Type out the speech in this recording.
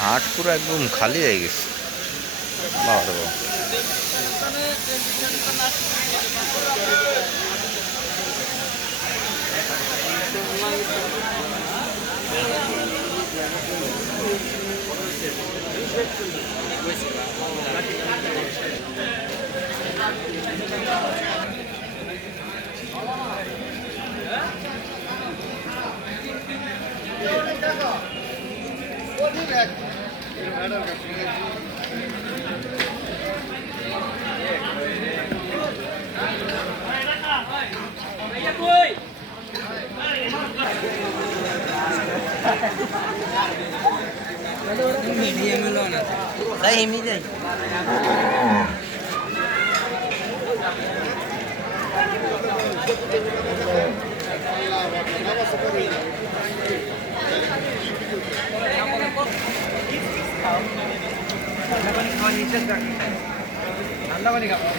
হাট পুরো একদম খালি হয়ে গেছে। বাবা đây em đi đây Thank you. ঠান্ডা পানি খাওয়া নিষেধ ঠান্ডা পানি খাওয়া